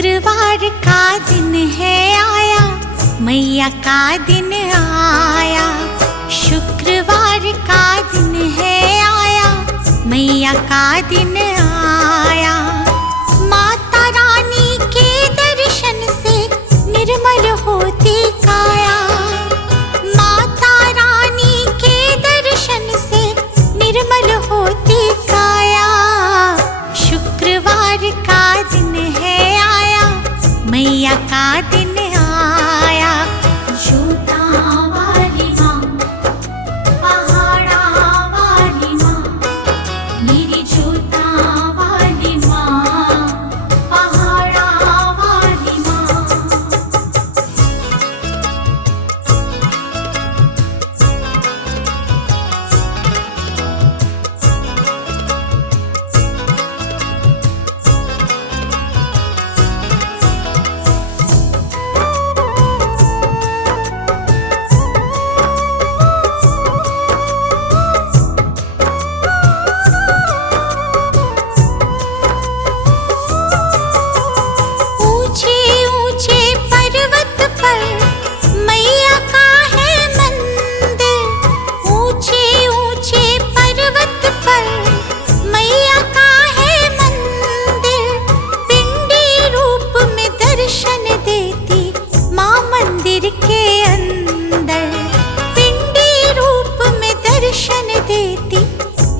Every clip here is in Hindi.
शुक्रवार का दिन है आया, मैया का दिन आया। शुक्रवार का दिन है आया, मैया का दिन आया। माता रानी के दर्शन से निर्मल होती काया। माता रानी के दर्शन से निर्मल होती काया। शुक्रवार का दिन है आया, मैया का दिन आया। जोता वाली माँ, पहाड़ा वाली माँ, मेरी जोता वाली माँ, पहाड़ा वाली माँ।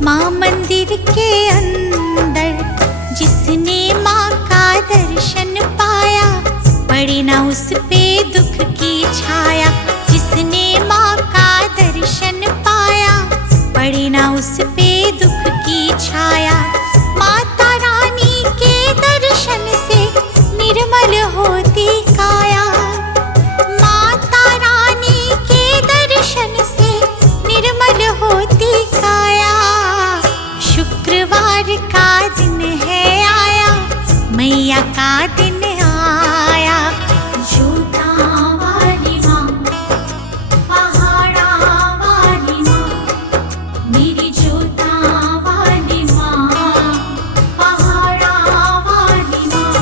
माँ मंदिर के अंदर, जिसने माँ का दर्शन पाया, पड़ी ना उस पे दुख की छाया। जिसने माँ का दर्शन पाया, पड़ी ना उस पे दुख की छाया। माता रानी के दर्शन से निर्मल होती काया। माता रानी के दर्शन से निर्मल होती काया। शुक्रवार का दिन है आया, मैया का दिन आया। जोता वाली माँ, पहाड़ा वाली माँ, मेरी जोता वाली माँ, पहाड़ा वाली माँ।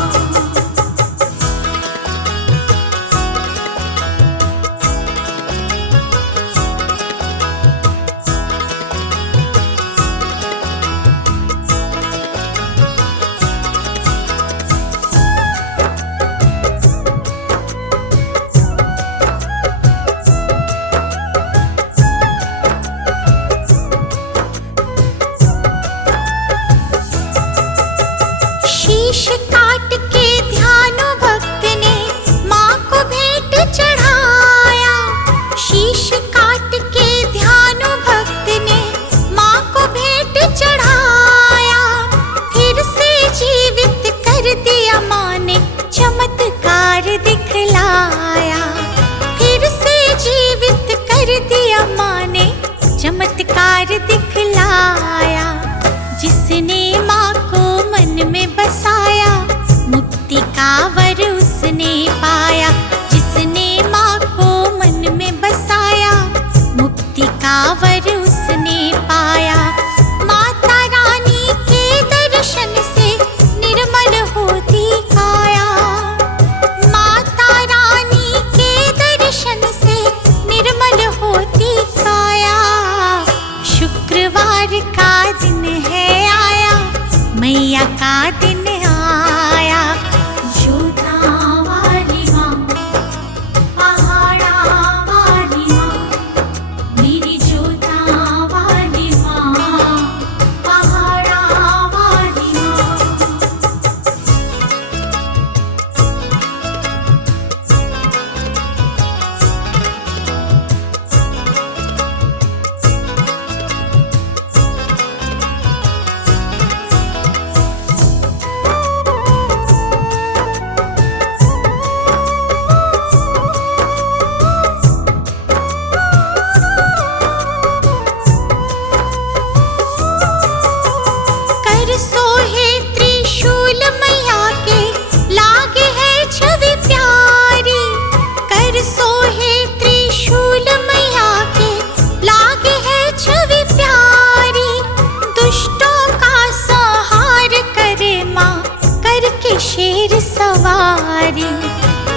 दुलारी,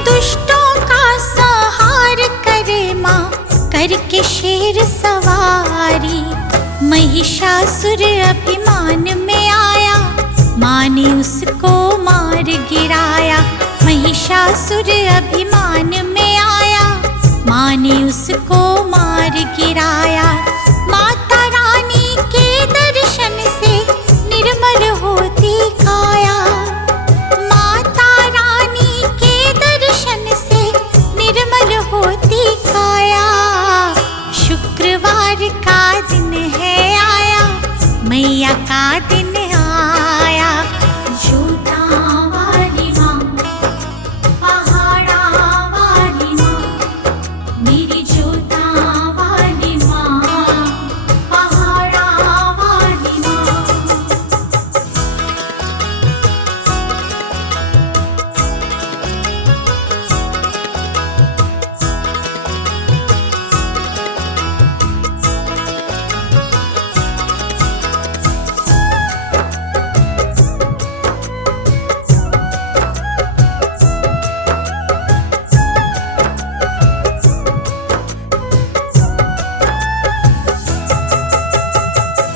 दुष्टों का संहार करे माँ करके शेर सवारी। महिषासुर अभिमान में आया, माँ ने उसको मार गिराया। महिषासुर अभिमान में आया, माँ ने उसको मार गिराया। माता रानी के दर्शन से निर्मल होती काया। माता रानी के दर्शन से निर्मल होती काया। शुक्रवार का दिन है आया, मैया का दिन आया। जोता वाली माँ, पहाड़ा वाली माँ, मेरी जोता वाली माँ, पहाड़ा वाली माँ।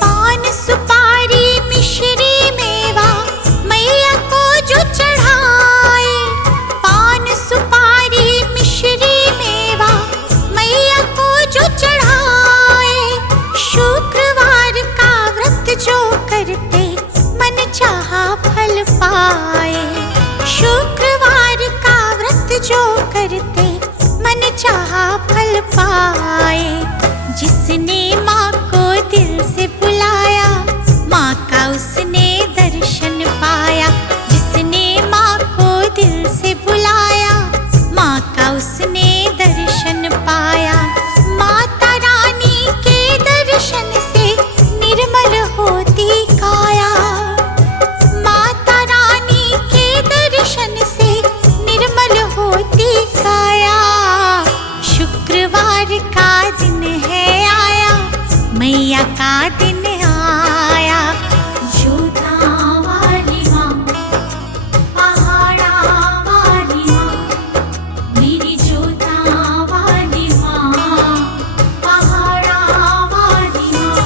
पान सुपारी मिश्री मेवा मैया को जो चढ़ाए। पान सुपारी मिश्री मेवा मैया को जो चढ़ाए। शुक्रवार का व्रत जो करते मन चाहा फल पाए। शुक्रवार का व्रत जो करते मन चाहा फल पाए। जिसने माँ को दिल से बुलाया, माँ का उसने दर्शन पाया। जिसने माँ को दिल से बुलाया, माँ का उसने दर्शन पाया। माता रानी के दर्शन से निर्मल होती काया। माता रानी के दर्शन से निर्मल होती काया। शुक्रवार का दिन है आया, मैया का दिन आया। जोता वाली माँ, पहाड़ा वाली माँ, मेरी जोता वाली माँ, पहाड़ा वाली माँ।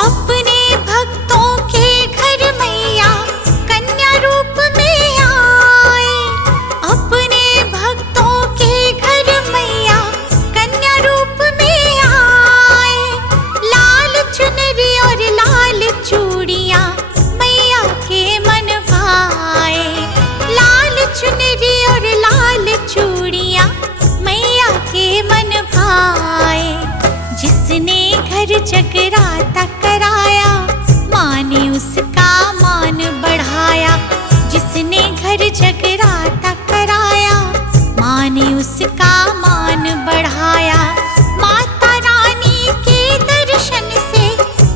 अपने भक्तों के घर मैया कन्या रूप में आए। अपने भक्तों के घर मैया कन्या रूप में आए। लाल चुनरी और लाल चूड़ियाँ मैया के मन भाए। लाल चुनरी और लाल चूड़ियाँ मैया के मन भाए। जिसने घर जगराता कराया, माँ ने उसका मान बढ़ाया। जिसने घर जगराता कराया, माँ ने उसका मान बढ़ाया। माता रानी के दर्शन से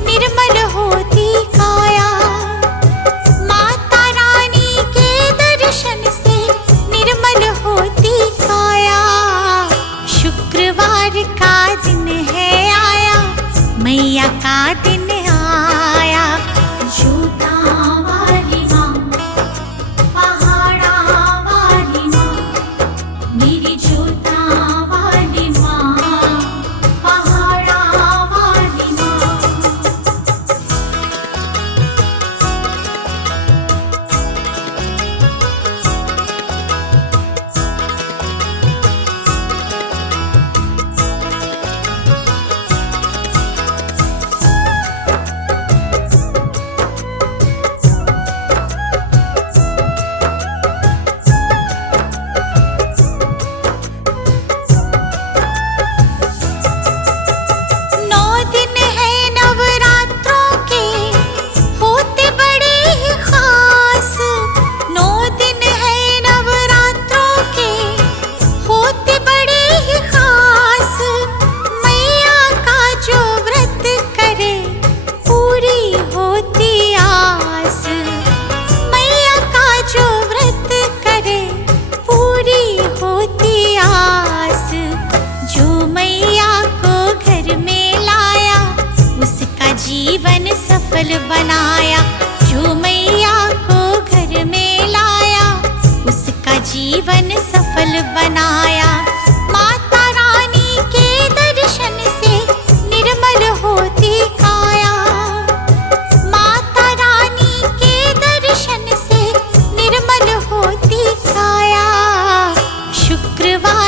निर्मल होती काया। माता रानी के दर्शन से निर्मल होती काया। शुक्रवार का दिन है आया, मैया का दिन आया। जोता वाली माँ, पहाड़ा वाली माँ, मेरी जोता वाली माँ, पहाड़ा वाली माँ।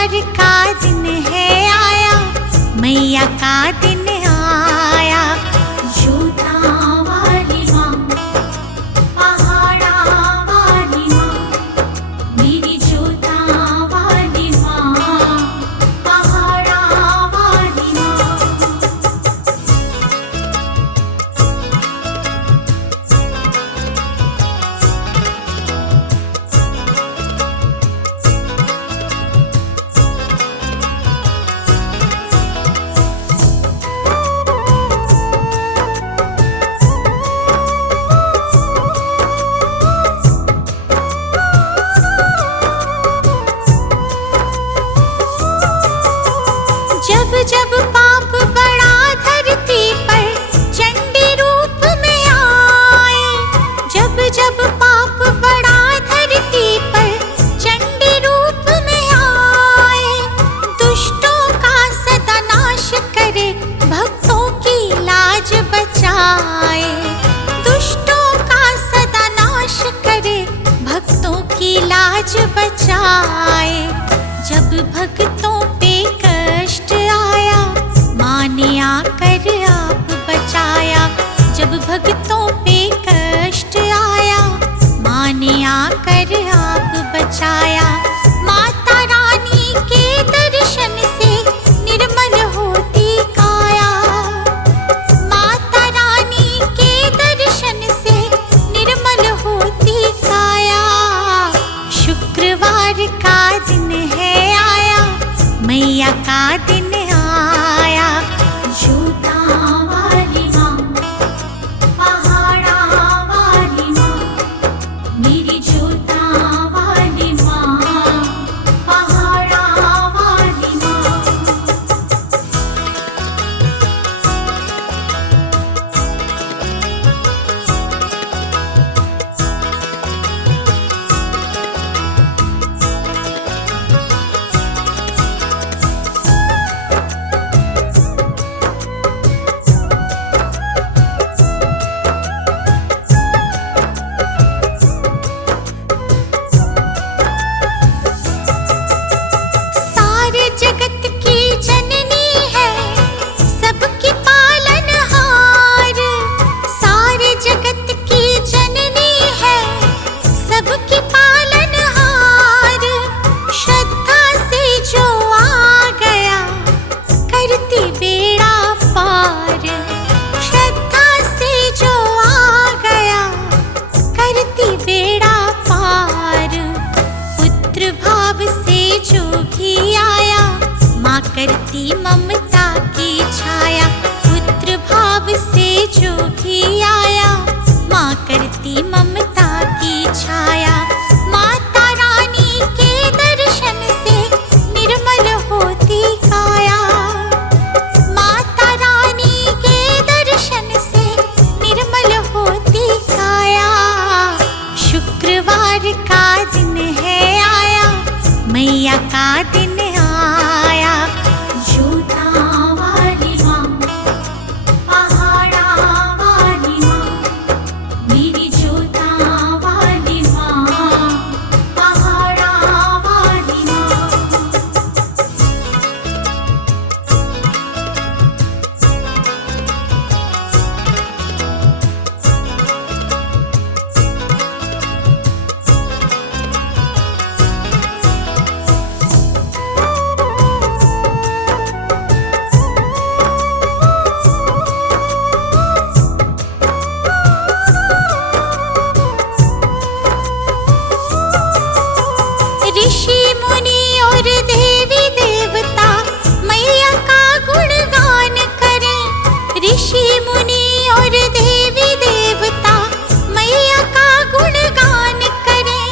शुक्रवार का दिन है आया, मैया का दिन आया। जोता वाली माँ, पहाड़ा वाली माँ, मेरी जोता वाली माँ, पहाड़ा वाली माँ। जब जब पाप बड़ा धरती पर चंडी रूप में आए, जब जब पाप बड़ा धरती पर चंडी रूप में आए, दुष्टों का सदा नाश करे, भक्तों की लाज बचाए। दुष्टों का सदा नाश करे, भक्तों की लाज बचाए। जब भक्तों पे कष्ट आया, माँ ने आकर आप बचाया। जब भक्तों पे कष्ट आया, माँ ने आकर आप बचाया। माता रानी के दर्शन से निर्मल होती काया, माता रानी के दर्शन से निर्मल होती काया। शुक्रवार का दिन है आया, मैया का दिन आया। जोता वाली माँ, पहाड़ा वाली माँ, मेरी जोता वाली माँ, पहाड़ा वाली माँ। सारे जगत की जननी है, सबकी पालनहार। सारे जगत की जननी है, सबकी पालनहार। श्रद्धा से जो आ गया, करती बेड़ा पार। श्रद्धा से जो आ गया, करती बेड़ा पार। पुत्र भाव से जो भी आया, माँ करती ममता की छाया। पुत्र भाव से जो भी आया, माँ करती ममता की छाया। माता रानी के दर्शन से निर्मल होती काया, माता रानी के दर्शन से निर्मल होती काया। शुक्रवार का दिन है आया, मैया का दिन आया। जोता वाली माँ, पहाड़ा वाली माँ, मेरी जोता वाली माँ, पहाड़ा वाली माँ। ऋषि मुनि और देवी देवता मैया का गुणगान करें। ऋषि मुनि और देवी देवता मैया का गुणगान करें।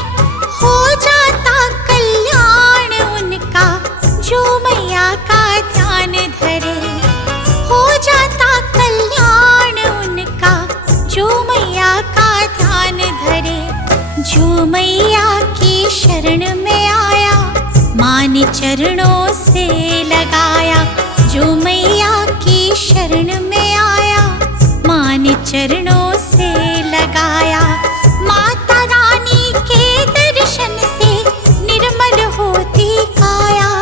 हो जाता कल्याण उनका जो मैया का ध्यान धरे। हो जाता कल्याण उनका जो मैया का ध्यान धरे। जो मैया की शरण में आया, माँ ने चरणों से लगाया। जो मैया की शरण में आया, माँ ने चरणों से लगाया। माता रानी के दर्शन से निर्मल होती काया।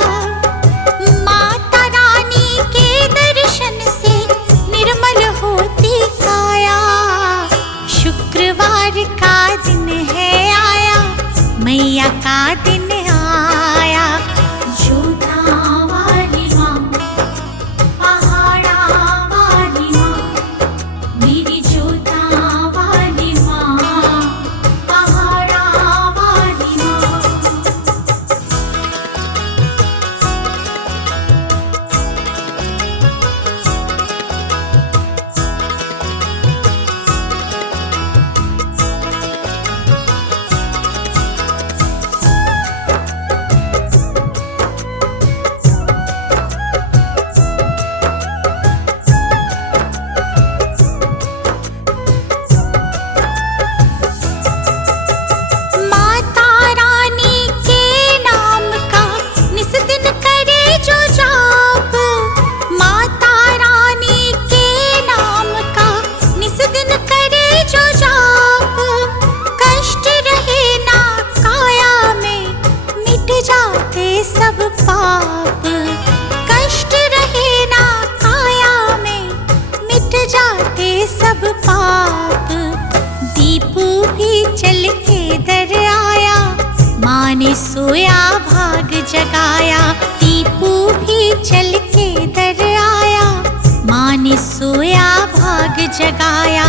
पाप। कष्ट रहे ना काया में, मिट जाते सब पाप। दीपू भी चल के दर आया, माँ ने सोया भाग जगाया। दीपू भी चल के दर आया, माँ ने सोया भाग जगाया।